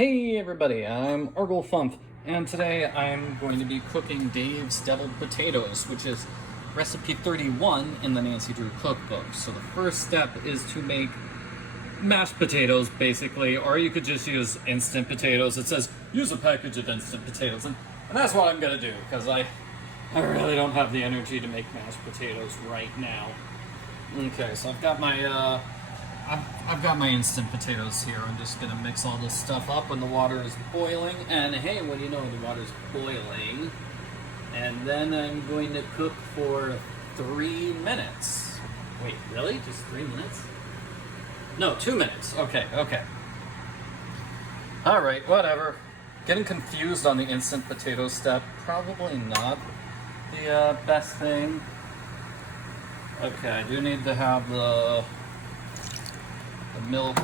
Hey everybody, I'm Arglefumph, and today I'm going to be cooking Dave's deviled potatoes, which is recipe 31 in the Nancy Drew Cookbook. So the first step is to make mashed potatoes, basically, or you could just use instant potatoes. It says, use a package of instant potatoes, and that's what I'm going to do, because I really don't have the energy to make mashed potatoes right now. Okay, so I've got my I've got my instant potatoes here. I'm just gonna mix all this stuff up when the water is boiling. And hey, what do you know, the water's boiling. And then I'm going to cook for 3 minutes. Wait, really? Just 3 minutes? No, 2 minutes. Okay. All right, whatever. Getting confused on the instant potato step, probably not the best thing. Okay, I do need to have the milk.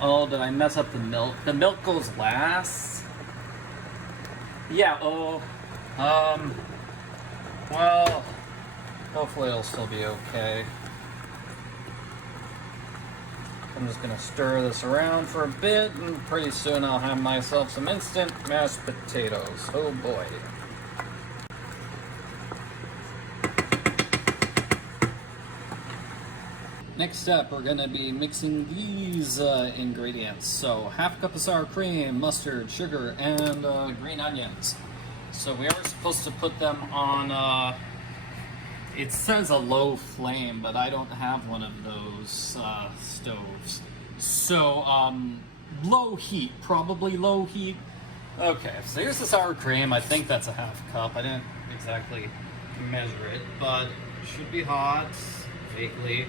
Oh, did I mess up the milk? The milk goes last. Yeah, well, hopefully it'll still be okay. I'm just gonna stir this around for a bit, and pretty soon I'll have myself some instant mashed potatoes. Oh boy. Next up, we're going to be mixing these ingredients. So, half a cup of sour cream, mustard, sugar, and green onions. So we are supposed to put them on, it says a low flame, but I don't have one of those stoves. So, low heat, probably low heat. Okay, so here's the sour cream. I think that's a half cup. I didn't exactly measure it, but it should be hot, vaguely.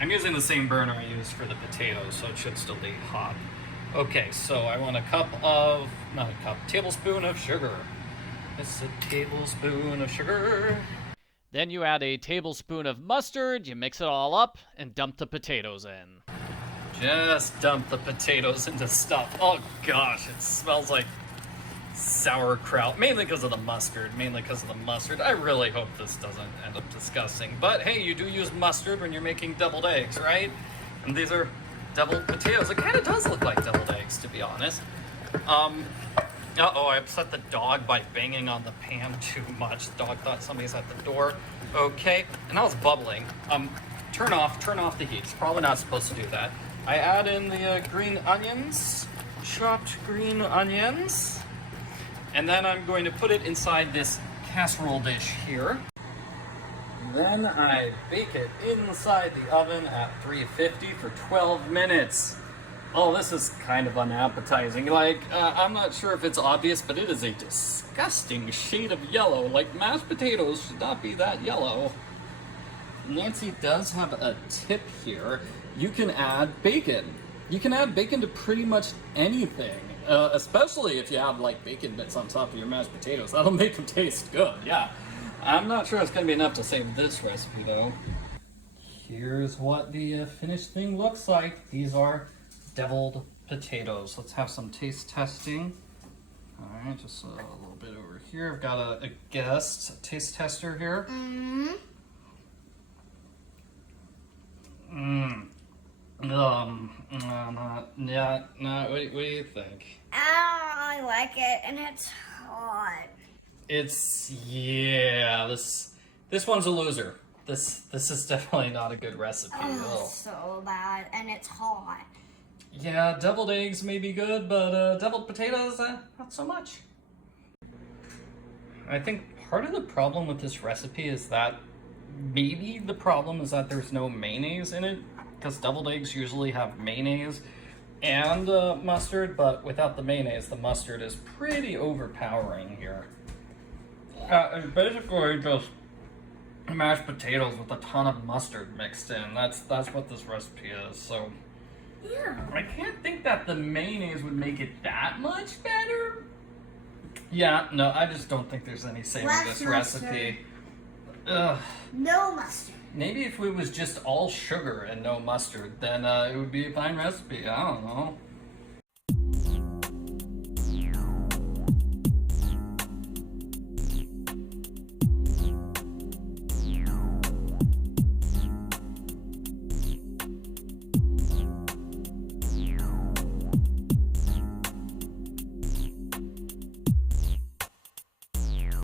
I'm using the same burner I used for the potatoes, so it should still be hot. Okay, so I want tablespoon of sugar. It's a tablespoon of sugar. Then you add a tablespoon of mustard, you mix it all up, and dump the potatoes in. Just dump the potatoes into stuff. Oh gosh, it smells like sauerkraut, mainly because of the mustard. I really hope this doesn't end up disgusting, but hey, you do use mustard when you're making deviled eggs, right? And these are deviled potatoes. It kind of does look like deviled eggs, to be honest. Uh-oh, I upset the dog by banging on the pan too much. The dog thought somebody's at the door. Okay, and now it's bubbling. Turn off the heat. It's probably not supposed to do that. I add in the green onions, chopped green onions. And then I'm going to put it inside this casserole dish here. Then I bake it inside the oven at 350 for 12 minutes. Oh, this is kind of unappetizing. Like, I'm not sure if it's obvious, but it is a disgusting shade of yellow. Like, mashed potatoes should not be that yellow. Nancy does have a tip here. You can add bacon. You can add bacon to pretty much anything. Especially if you have like bacon bits on top of your mashed potatoes. That'll make them taste good, yeah. I'm not sure it's going to be enough to save this recipe though. Here's what the finished thing looks like. These are deviled potatoes. Let's have some taste testing. Alright, just a little bit over here. I've got a guest taste tester here. What do you think? I don't really like it, and it's hot. This one's a loser. This is definitely not a good recipe. Oh, it's so bad, and it's hot. Yeah, deviled eggs may be good, but deviled potatoes, not so much. I think part of the problem with this recipe is that maybe the problem is that there's no mayonnaise in it, because deviled eggs usually have mayonnaise and mustard, but without the mayonnaise, the mustard is pretty overpowering here. It's basically just mashed potatoes with a ton of mustard mixed in. That's what this recipe is. So Yeah. I can't think that the mayonnaise would make it that much better. Yeah, no, I just don't think there's any saving Less this recipe. mustard. No mustard. Maybe if it was just all sugar and no mustard, then it would be a fine recipe. I don't know.